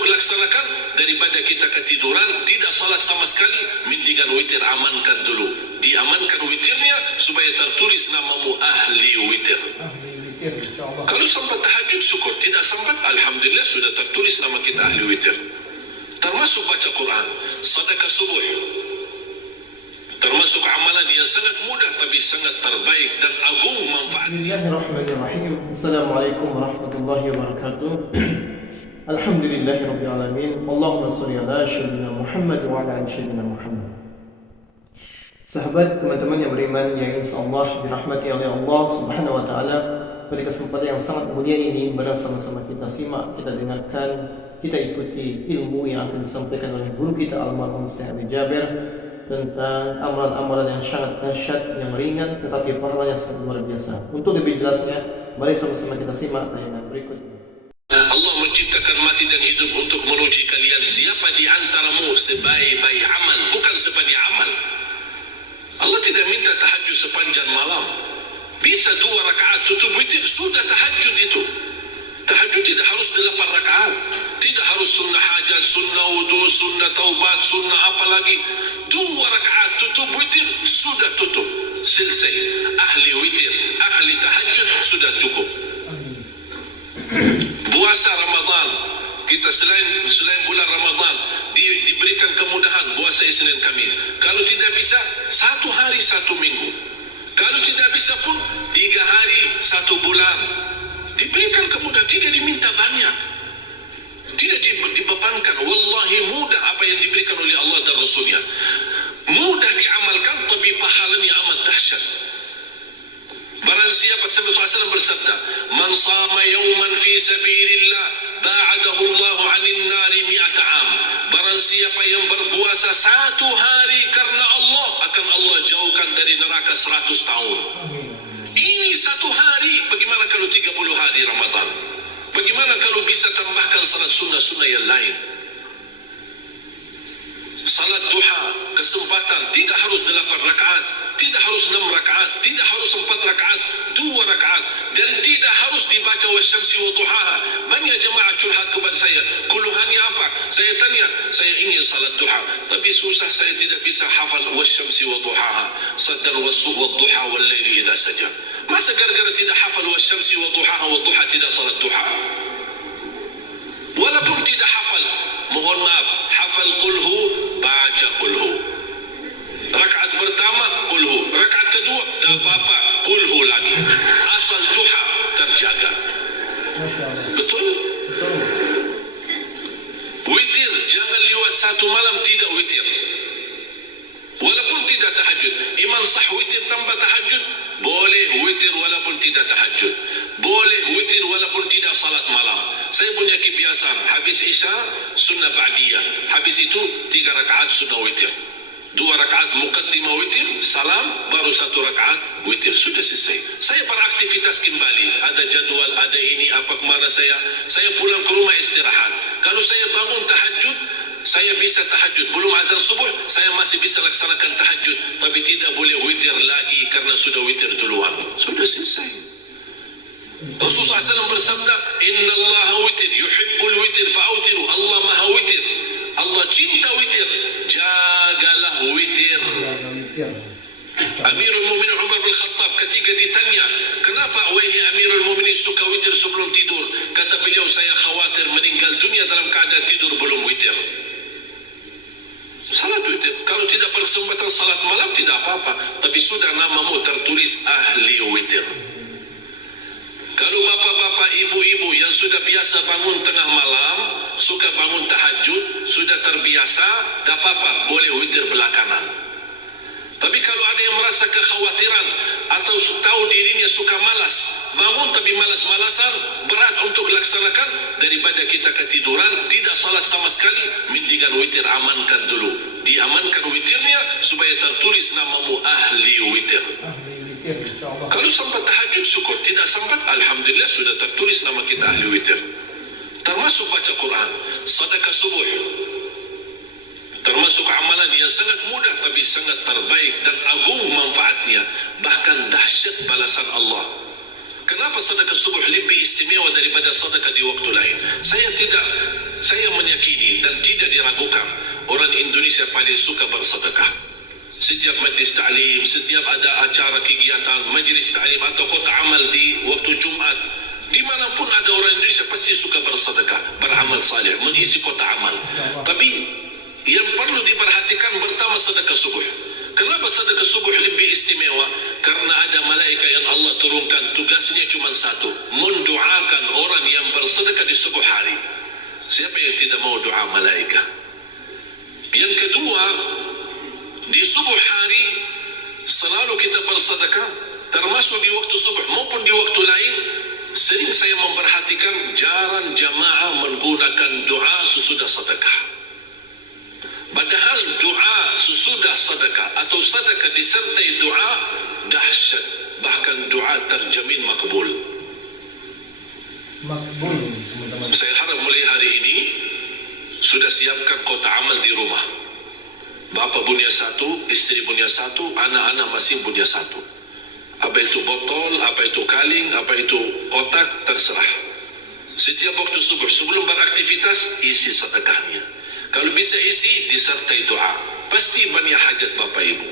untuk laksanakan daripada kita ketiduran, tidak salat sama sekali, mendingan witir amankan dulu. Diamankan witirnya supaya tertulis namamu ahli witir. Kalau sempat tahajud syukur, tidak sempat alhamdulillah sudah tertulis nama kita ahli witir. Termasuk baca Quran, sedekah subuh, termasuk amalan yang sangat mudah tapi sangat terbaik dan agung manfaat. Bismillahirrahmanirrahim. Assalamualaikum warahmatullahi wabarakatuh. Alhamdulillahirabbil alamin. Allahumma shalli ala sayyidina Muhammad wa ala ali sayyidina Muhammad. Sahabat, teman-teman yang beriman yang insyaallah dirahmati oleh Allah Subhanahu wa taala, pada kesempatan yang sangat mulia ini mari sama-sama kita simak, kita dengarkan, kita ikuti ilmu yang akan disampaikan oleh guru kita almarhum Syekh Abi Jabir tentang amalan-amalan yang sangat dahsyat, yang ringan tetapi pahalanya sangat luar biasa. Untuk lebih jelasnya, mari sama-sama kita simak tayangan berikut. Allah menciptakan mati dan hidup untuk menguji kalian siapa di antaramu sebaik-baik amal, bukan sebagai amal. Allah tidak minta tahajud sepanjang malam. Bisa 2 rakaat tutup witir, sudah tahajud itu. Tahajud tidak harus 8 rakaat, tidak harus sunnah hajat, sunnah wudu, sunnah taubat, sunnah apa lagi. 2 rakaat tutup witir, sudah tutup, selesai. Ahli witir, ahli tahajud sudah cukup. Puasa Ramadan, kita selain bulan Ramadan diberikan kemudahan puasa Isnin Kamis. Kalau tidak bisa 1 hari 1 minggu. Kalau tidak bisa pun 3 hari 1 bulan. Diberikan kemudahan, tidak diminta banyak, tidak dibebankan. Wallahi mudah apa yang diberikan oleh Allah dan Rasulnya. Mudah diamalkan tapi pahalanya amat dahsyat. Barang siapa, Rasulullah bersabda, man sama yawman fi sabilillah ba'adahu Allahu 'anil nari 100 am. Barang siapa yang berpuasa 1 hari karena Allah, akan Allah jauhkan dari neraka 100 tahun. Ini 1 hari, bagaimana kalau 30 hari Ramadan? Bagaimana kalau bisa tambahkan salat sunnah-sunnah yang lain? Salat duha, kesempatan, tidak harus 8 rakaat, tidak harus 6 rakaat, tidak harus 4 rakaat, 2 rakaat, dan tidak harus dibaca wasyamsi wa duhaha. Banyak jemaah curhat kepada saya, keluhannya apa? Saya tanya, saya ingin salat duha, tapi susah, saya tidak bisa hafal wasyamsi wa duhaha, dan wasduha wal laili idza saja. Masa gara-gara tidak hafal wasyamsi wa duhaha wa duha tidak salat duha? Walaupun tidak hafal, mohon maaf, hafal qulhu, baca qulhu. Rakaat pertama qulhu, rakaat kedua tak apa-apa qulhu lagi. Asal duha terjaga. Betul? Witir jangan lewat 1 malam tidak witir. Walaupun tidak tahajud. Imam sah witir tambah tahajud, boleh witir walaupun tidak tahajud. Boleh witir walaupun tidak salat malam. Saya punya kebiasaan, habis Isya sunnah ba'diyah, habis itu 3 rakaat sunnah witir, 2 rakaat muqaddimah witir, salam, baru 1 rakaat witir, sudah selesai. Saya beraktivitas kembali, ada jadwal, ada ini, apa kemana saya pulang ke rumah istirahat. Kalau saya bangun tahajud, saya bisa tahajud, belum azan subuh, saya masih bisa laksanakan tahajud, tapi tidak boleh witir lagi karena sudah witir duluan, sudah selesai. Rasulullah SAW bersabda, Inna Allah witir, yuhibbul witir, fa'autiru. Allah maha witir, Allah cinta witir, jagalah witir. Amirul Mu'minin Umar bin Khattab ketika ditanya, kenapa wahai Amirul Mu'minin suka witir sebelum tidur? Kata beliau, saya khawatir meninggal dunia dalam keadaan tidur belum witir. Salat witir, kalau tidak bersempatan salat malam tidak apa-apa, tapi sudah namamu tertulis ahli witir. Kalau bapak-bapak, ibu-ibu yang sudah biasa bangun tengah malam, suka bangun tahajud, sudah terbiasa, tak apa-apa, boleh witir belakangan. Tapi kalau ada yang merasa kekhawatiran atau tahu dirinya suka malas, bangun tapi malas-malasan, berat untuk laksanakan, daripada kita ketiduran, tidak salat sama sekali, mendingan witir amankan dulu. Diamankan witirnya supaya tertulis namamu ahli witir. Kalau sempat tahajud syukur, tidak sempat alhamdulillah sudah tertulis nama kita ahli witir. Termasuk baca Quran, sedekah subuh, termasuk amalan yang sangat mudah tapi sangat terbaik dan agung manfaatnya, bahkan dahsyat balasan Allah. Kenapa sedekah subuh lebih istimewa daripada sedekah di waktu lain? Saya meyakini dan tidak diragukan orang Indonesia paling suka bersedekah. Setiap majlis ta'lim, setiap ada acara kegiatan majlis ta'lim atau kota amal di waktu Jumat, dimanapun ada orang Indonesia pasti suka bersedekah, beramal saleh, mengisi kota amal. Tapi yang perlu diperhatikan pertama sedekah subuh. Kenapa sedekah subuh lebih istimewa? Karena ada malaikat yang Allah turunkan, tugasnya cuma satu, mendoakan orang yang bersedekah di subuh hari. Siapa yang tidak mau doa malaikat? Yang kedua, di subuh hari selalu kita bersedekah, termasuk di waktu subuh maupun di waktu lain. Sering saya memperhatikan jarang jamaah menggunakan doa sesudah sedekah. Padahal doa sesudah sedekah atau sedekah disertai doa dahsyat, bahkan doa terjamin makbul. Teman-teman. Saya harap mulai hari ini sudah siapkan kota amal di rumah. Bapak punya satu, istri punya satu, anak-anak masing punya satu. Apa itu botol, apa itu kaleng, apa itu kotak, terserah. Setiap waktu subuh sebelum beraktivitas isi sedekahnya. Kalau bisa isi disertai doa, pasti banyak hajat Bapak Ibu.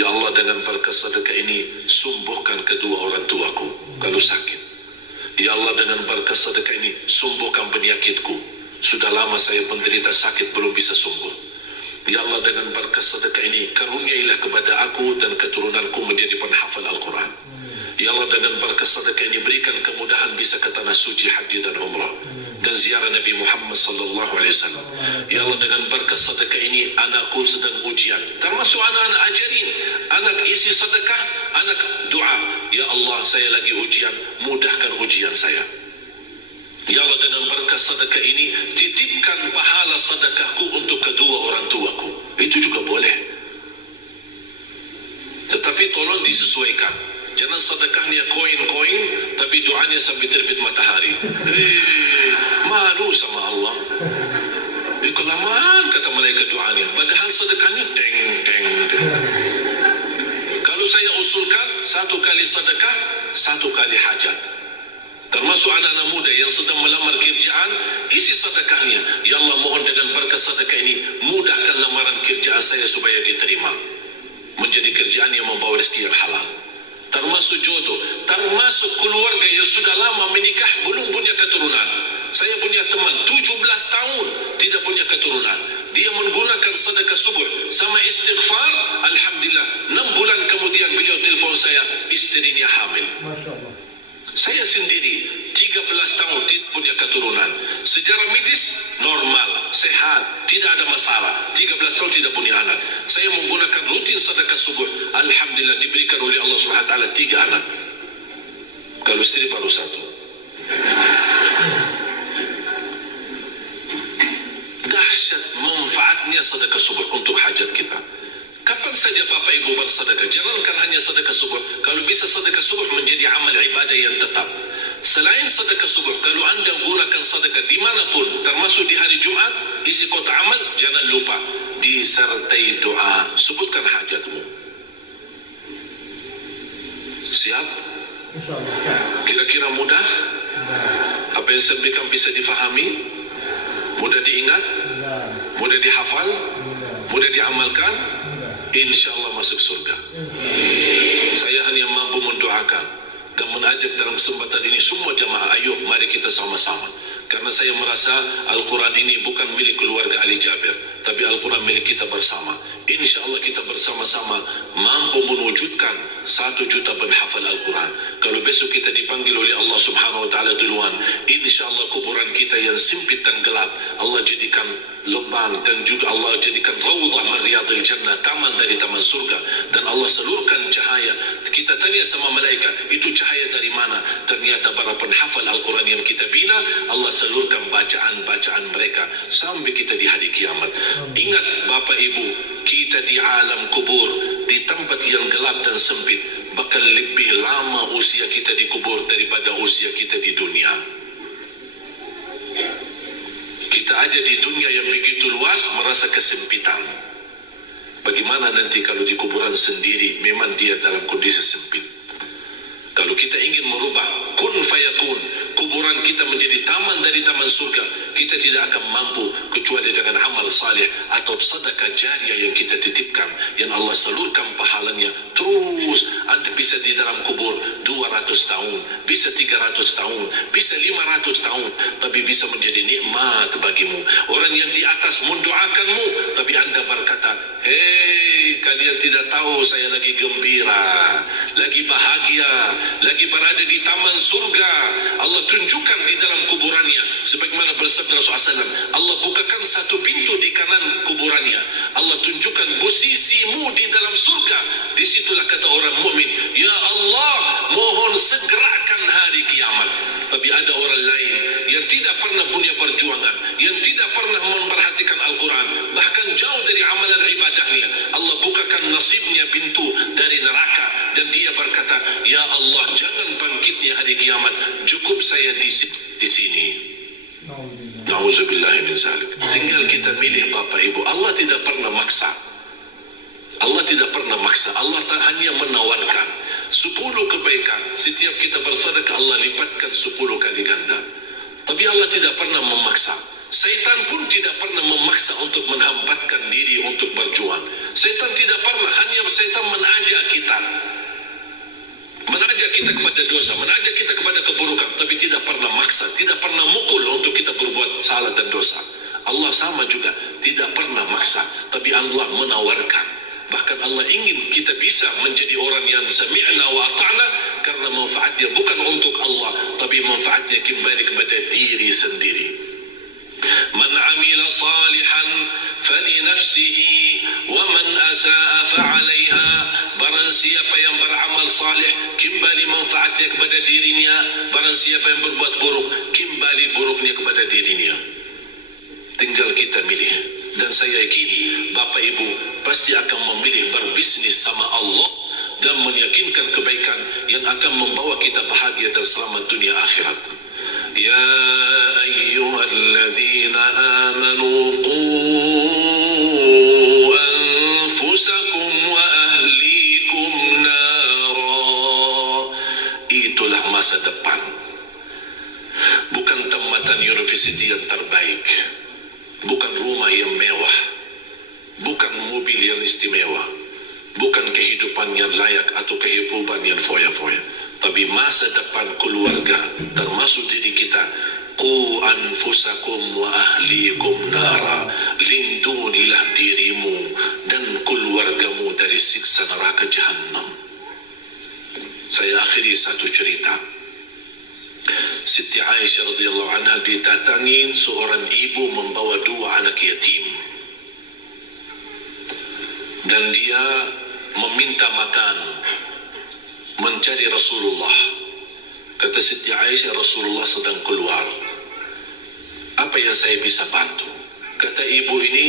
Ya Allah, dengan berkat sedekah ini sembuhkan kedua orang tuaku kalau sakit. Ya Allah, dengan berkat sedekah ini sembuhkan penyakitku. Sudah lama saya menderita sakit belum bisa sembuh. Ya Allah, dengan berkat sedekah ini karuniailah kepada aku dan keturunanku menjadi penghafal Al-Quran. Ya Allah, dengan berkat sedekah ini berikan kemudahan bisa ke tanah suci haji dan umrah dan ziarah Nabi Muhammad sallallahu alaihi wasallam. Ya Allah, dengan berkat sedekah ini anakku sedang ujian, termasuk anak-anak, ajarin anak isi sedekah, anak doa, ya Allah saya lagi ujian, mudahkan ujian saya. Ya Allah, dengan berkat sedekah ini titipkan pahala sedekahku untuk kedua orang tuaku. Itu juga boleh, tetapi tolong disesuaikan. Jangan sedekahnya koin-koin, tapi doanya sampai terbit matahari. Malu sama Allah. Kelamaan kata malaikat doanya. Padahal sedekahnya deng, deng, deng. Kalau saya usulkan, satu kali sedekah, satu kali hajat. Termasuk anak-anak muda yang sedang melamar kerjaan, isi sedekahnya. Ya Allah, mohon dengan berkat sedekah ini, mudahkan lamaran kerjaan saya supaya diterima. Menjadi kerjaan yang membawa rezeki yang halal. Termasuk jodoh, termasuk keluarga yang sudah lama menikah belum punya keturunan. Saya punya teman 17 tahun tidak punya keturunan. Dia menggunakan sedekah subuh sama istighfar, alhamdulillah 6 bulan kemudian beliau telepon saya, istrinya hamil. Masya Allah. Saya sendiri 13 tahun tidak punya keturunan. Secara medis normal, sehat, tidak ada masalah. 13 tahun tidak punya anak. Saya menggunakan rutin sedekah subuh. Alhamdulillah diberikan oleh Allah Subhanahu wa taala 3 anak. Kalau istri baru 1. Dahsyat manfaatnya sedekah subuh untuk hajat kita. Kapan saja Bapak Ibu bersedekah, jangankan hanya sedekah subuh. Kalau bisa sedekah subuh menjadi amal ibadah yang tetap. Selain sedekah subuh, kalau Anda gunakan sedekah dimanapun, termasuk di hari Jumat, isi kota amal, jangan lupa disertai doa. Sebutkan hajatmu. Siap? Kira-kira mudah? Apa yang saya berikan bisa difahami? Mudah diingat? Mudah dihafal? Mudah diamalkan? Insya Allah masuk surga. Saya hanya mampu mendoakan dan mengajak dalam kesempatan ini semua jamaah, ayo mari kita sama-sama. Karena saya merasa Al-Quran ini bukan milik keluarga Ali Jabir, tapi Al-Quran milik kita bersama. Insya Allah kita bersama-sama mampu mewujudkan 1 juta penghafal Al-Quran. Kalau besok kita dipanggil oleh Allah Subhanahu wa taala duluan, insya Allah kuburan kita yang sempit dan gelap Allah jadikan lubang, dan juga Allah jadikan raudhah min riyadil jannah, taman dari taman surga, dan Allah salurkan cahaya. Kita tanya sama malaikat, itu cahaya dari mana? Ternyata para penghafal Al-Quran yang kita bina, Allah salurkan bacaan-bacaan mereka sampai kita di hari kiamat. Ingat Bapak Ibu, kita di alam kubur, di tempat yang gelap dan sempit, bakal lebih lama usia kita di kubur daripada usia kita di dunia. Kita aja di dunia yang begitu luas merasa kesempitan. Bagaimana nanti kalau di kuburan sendiri memang dia dalam kondisi sempit. Kalau kita ingin merubah kun fayakun, kuburan kita menjadi taman dari taman surga, kita tidak akan mampu kecuali dengan amal saleh atau sedekah jariah yang kita titipkan, yang Allah salurkan pahalanya terus. Anda bisa di dalam kubur 200 tahun, bisa 300 tahun, bisa 500 tahun, tapi bisa menjadi nikmat bagimu. Orang yang di atas mendoakanmu, tapi Anda berkata, hei, kalian tidak tahu saya lagi gembira, lagi bahagia, lagi berada di taman surga. Allah tunjukkan di dalam kuburannya, sebagaimana bersabda Rasulullah SAW, Allah bukakan satu pintu di kanan kuburannya, Allah tunjukkan posisimu di dalam surga. Disitulah kata orang mukmin, ya Allah, mohon segerakan hari kiamat. Tapi ada orang lain yang tidak pernah punya perjuangan, yang tidak pernah memperhatikan Al-Quran, bahkan jauh dari amalan ibadahnya. Allah bukakan nasibnya pintu dari neraka, dan dia berkata, ya Allah, jangan bangkitnya hari kiamat, cukup saya di sini. Nauzubillah min zalik. Tinggal kita milih Bapak Ibu. Allah tidak pernah maksa. Allah tidak pernah maksa. Allah hanya menawarkan 10 kebaikan. Setiap kita bersedekah, Allah lipatkan 10 kali ganda. Tapi Allah tidak pernah memaksa. Syaitan pun tidak pernah memaksa untuk menghambatkan diri untuk berjuang. Syaitan tidak pernah, hanya syaitan mengajak kita kepada dosa, mengajak kita kepada keburukan, tapi tidak pernah maksa, tidak pernah mukul untuk kita berbuat salah dan dosa. Allah sama juga, tidak pernah maksa, tapi Allah menawarkan. Bahkan Allah ingin kita bisa menjadi orang yang sami'na wa ata'na, karena manfaatnya bukan untuk Allah, tapi manfaatnya kembali kepada diri sendiri. Man amila salihan falinafsihi wa man asaa fa'alaiha. Barang siapa yang beramal salih, kembali manfaatnya kepada dirinya. Barang siapa yang berbuat buruk, kembali buruknya kepada dirinya. Tinggal kita milih. Dan saya yakin Bapak Ibu pasti akan memilih berbisnis sama Allah dan meyakinkan kebaikan yang akan membawa kita bahagia dan selamat dunia akhirat. Ya ayyuhalladzina amanu qu anfusakum wa ahlikum nara. Itulah masa depan. Bukan tamatan universiti yang terbaik, bukan rumah yang mewah, bukan mobil yang istimewa, bukan kehidupan yang layak atau kehidupan yang foya-foya, tapi masa depan keluarga, termasuk diri kita. Qu anfusakum wa ahlikum nara. Lindungilah dirimu dan keluargamu dari siksa neraka Jahannam. Saya akhiri satu cerita. Siti Aisyah radhiyallahu anha didatangi seorang ibu membawa 2 anak yatim, dan dia meminta makan, mencari Rasulullah. Kata Siti Aisyah, Rasulullah sedang keluar, apa yang saya bisa bantu? Kata ibu ini,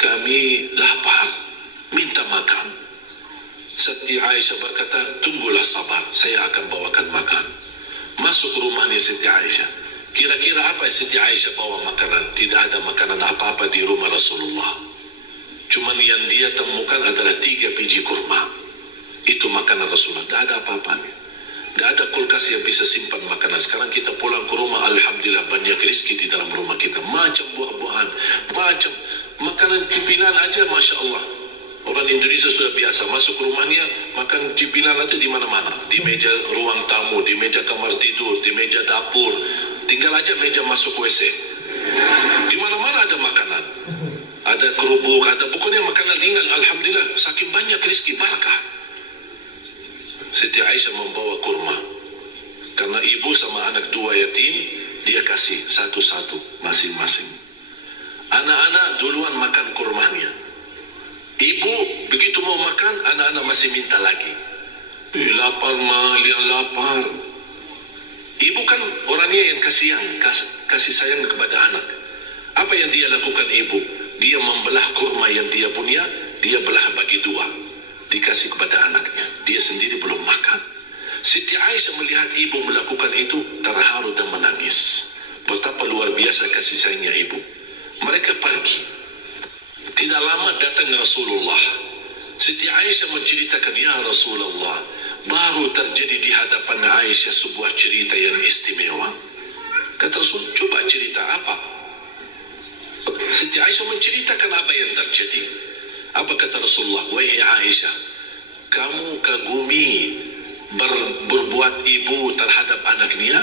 kami lapar, minta makan. Siti Aisyah berkata, tunggulah sabar, saya akan bawakan makan. Masuk rumahnya Siti Aisyah. Kira-kira apa yang Siti Aisyah bawa makanan? Tidak ada makanan apa-apa di rumah Rasulullah. Cuman yang dia temukan adalah 3 biji kurma. Itu makanan Rasulullah. Tidak ada apa-apanya. Tidak ada kulkas yang bisa simpan makanan. Sekarang kita pulang ke rumah, alhamdulillah banyak rezeki di dalam rumah kita. Macam buah-buahan, macam makanan cemilan aja, masya Allah. Orang Indonesia sudah biasa masuk rumahnya makan cemilan aja di mana-mana, di meja ruang tamu, di meja kamar tidur, di meja dapur. Tinggal aja meja masuk WC. Di mana-mana ada makanan. Ada kerupuk, ada pokoknya makanan ringan. Alhamdulillah, saking banyak rezeki barakah. Siti Aisyah membawa kurma. Karena ibu sama anak 2 yatim, dia kasih satu-satu masing-masing. Anak-anak duluan makan kurmanya. Ibu begitu mau makan, anak-anak masih minta lagi. Lapar mah, dia lapar. Ibu kan orangnya yang kasih sayang kepada anak. Apa yang dia lakukan ibu? Dia membelah kurma yang dia punya, dia belah bagi 2, dikasih kepada anaknya. Dia sendiri belum makan. Siti Aisyah melihat ibu melakukan itu, terharu dan menangis. Betapa luar biasa kasih sayangnya ibu. Mereka pergi. Tidak lama datang Rasulullah. Siti Aisyah menceritakan, ya Rasulullah, baru terjadi di hadapan Aisyah sebuah cerita yang istimewa. Kata Rasul, coba cerita apa? Siti Aisyah menceritakan apa yang terjadi. Apa kata Rasulullah? Wahai Aisyah, kamu kagumi berbuat ibu terhadap anaknya?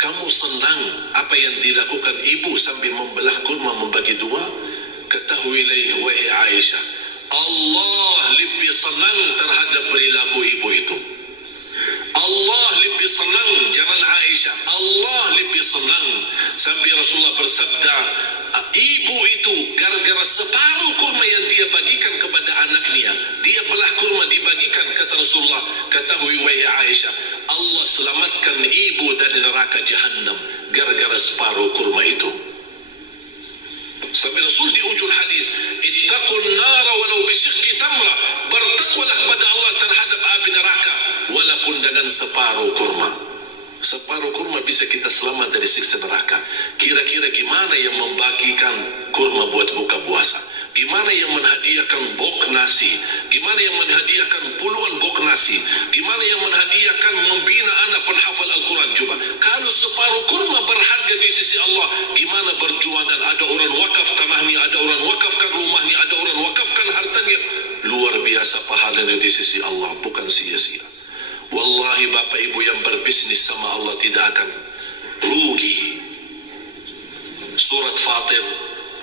Kamu senang apa yang dilakukan ibu sambil membelah kurma membagi dua? Ketahuilah wahai Aisyah, Allah lebih senang terhadap perilaku ibu itu. Allah lebih senang, jangan Aisyah, Allah lebih senang. Sampai Rasulullah bersabda, ibu itu gara-gara separuh kurma yang dia bagikan kepada anaknya, dia belah kurma dibagikan, kata Rasulullah, ketahui wahai Aisyah, Allah selamatkan ibu dari neraka Jahannam gara-gara separuh kurma itu. Sampai Rasul di ujung hadis, ittaqun nara walau bisyikki tamra, bertakwalah kepada Allah terhadap api neraka walaupun dengan separuh kurma. Separuh kurma bisa kita selamat dari siksa neraka. Kira-kira gimana yang membagikan kurma buat buka puasa? Gimana yang menghadiahkan bok nasi? Gimana yang menghadiahkan puluhan bok nasi? Gimana yang menghadiahkan membina anak penghafal Al-Quran? Coba, kalau separuh kurma berharga di sisi Allah, gimana perjuangan? Ada orang wakaf tanahnya, ada orang wakafkan rumahnya, ada orang wakafkan hartanya. Luar biasa pahalanya di sisi Allah, bukan sia-sia. Wallahi bapak ibu yang berbisnis sama Allah tidak akan rugi. Surat Fatir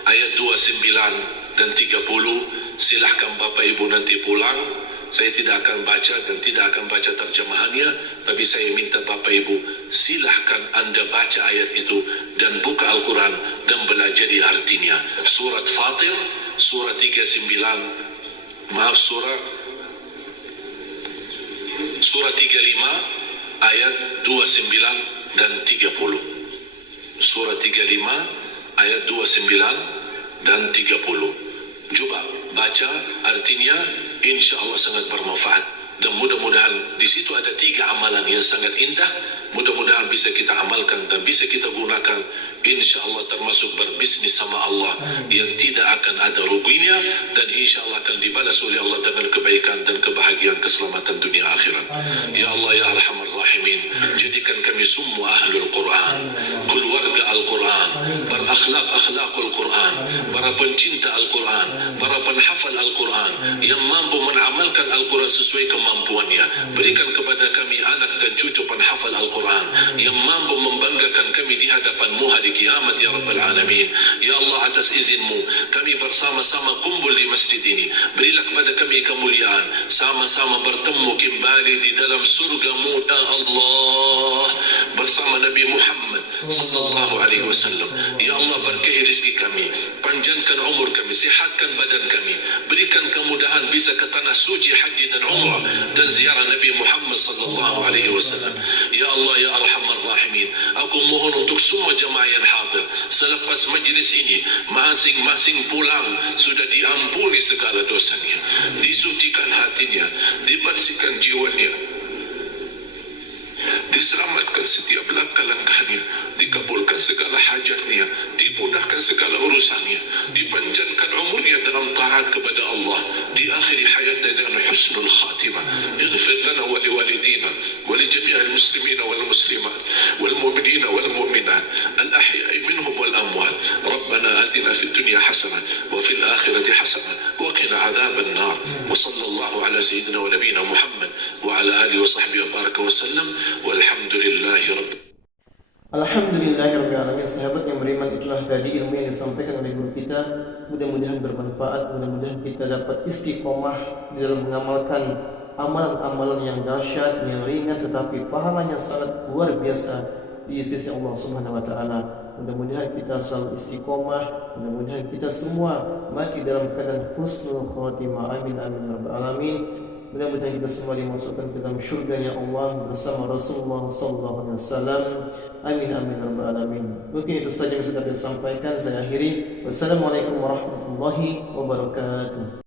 ayat 29 dan 30, silahkan bapak ibu nanti pulang. Saya tidak akan baca dan tidak akan baca terjemahannya, tapi saya minta bapak ibu silahkan anda baca ayat itu dan buka Al-Quran dan belajar artinya. Surat Fatir surah 35 ayat 29 dan 30. Surah 35 ayat 29 dan 30. Coba baca artinya, insya Allah sangat bermanfaat. Dan mudah-mudahan di situ ada 3 amalan yang sangat indah. Mudah-mudahan bisa kita amalkan dan bisa kita gunakan. Insya Allah termasuk berbisnis sama Allah yang tidak akan ada ruginya, dan insya Allah akan dibalas oleh Allah dengan kebaikan dan kebahagiaan keselamatan dunia akhirat. Ya Allah ya Arhamar Rahimin, jadikan kami semua ahlul Quran, keluarga Al-Quran, berakhlak-akhlakul Quran, para pencinta Al-Quran, para penhafal Al-Quran yang mampu mengamalkan Al-Quran sesuai kemampuannya. Berikan kepada kami anak dan cucu penhafal Al-Quran yang mampu membanggakan kami di hadapan-Mu hari kiamat ya Rabbal Alamin. Ya Allah, atas izinmu kami bersama-sama kumpul di masjid ini. Berilah kepada kami kemuliaan, sama-sama bertemu kembali di dalam surga-Mu ya Allah bersama Nabi Muhammad sallallahu alaihi wasallam. Ya Allah, berkahi rezeki kami, panjangkan umur kami, sihatkan badan kami, berikan kemudahan bisa ke tanah suci haji dan umrah dan ziarah Nabi Muhammad sallallahu alaihi wasallam. Ya Allah ya Arhamar Rahimin, aku mohon untuk semua jemaah yang hadir selepas majlis ini, masing-masing pulang sudah diampuni segala dosanya, disucikan hatinya, dibersihkan jiwanya, diselamatkan setiap langkah-langkahnya, dikabulkan segala hajatnya, dimudahkan segala urusannya, dipanjangkan umurnya dalam taat kepada Allah, di akhir hayatnya dengan husnul khatimah. Ighfir lana wa liwalidina wa li jami'il muslimina wal muslimat wal mu'minina wal mu'minat al ahya'i minhum wal amwat. Rabbana atina fid dunya hasanah wa fil akhirati hasanah wa qina adzaban nar. Wa sallallahu ala sayyidina wa nabiyina Muhammad wa ala alihi wa sahbihi wa baraka wa sallam. Walhamdulillahi rabbil Alhamdulillahirrahmanirrahim. Sahabat yang beriman, itulah tadi ilmu yang disampaikan oleh guru kita. Mudah-mudahan bermanfaat, mudah-mudahan kita dapat istiqomah di dalam mengamalkan amalan-amalan yang dahsyat, yang ringan tetapi pahalanya sangat luar biasa di sisi Allah Subhanahu wa taala. Mudah-mudahan kita selalu istiqomah, mudah-mudahan kita semua mati dalam keadaan husnul khatimah. Amin amin rabbal alamin. Mudah-mudahan kita semua dimasukkan ke dalam syurganya Allah bersama Rasulullah sallallahu alaihi wasallam. Amin amin rabbal alamin. Mungkin itu saja yang sudah saya sampaikan. Saya akhiri. Wassalamualaikum warahmatullahi wabarakatuh.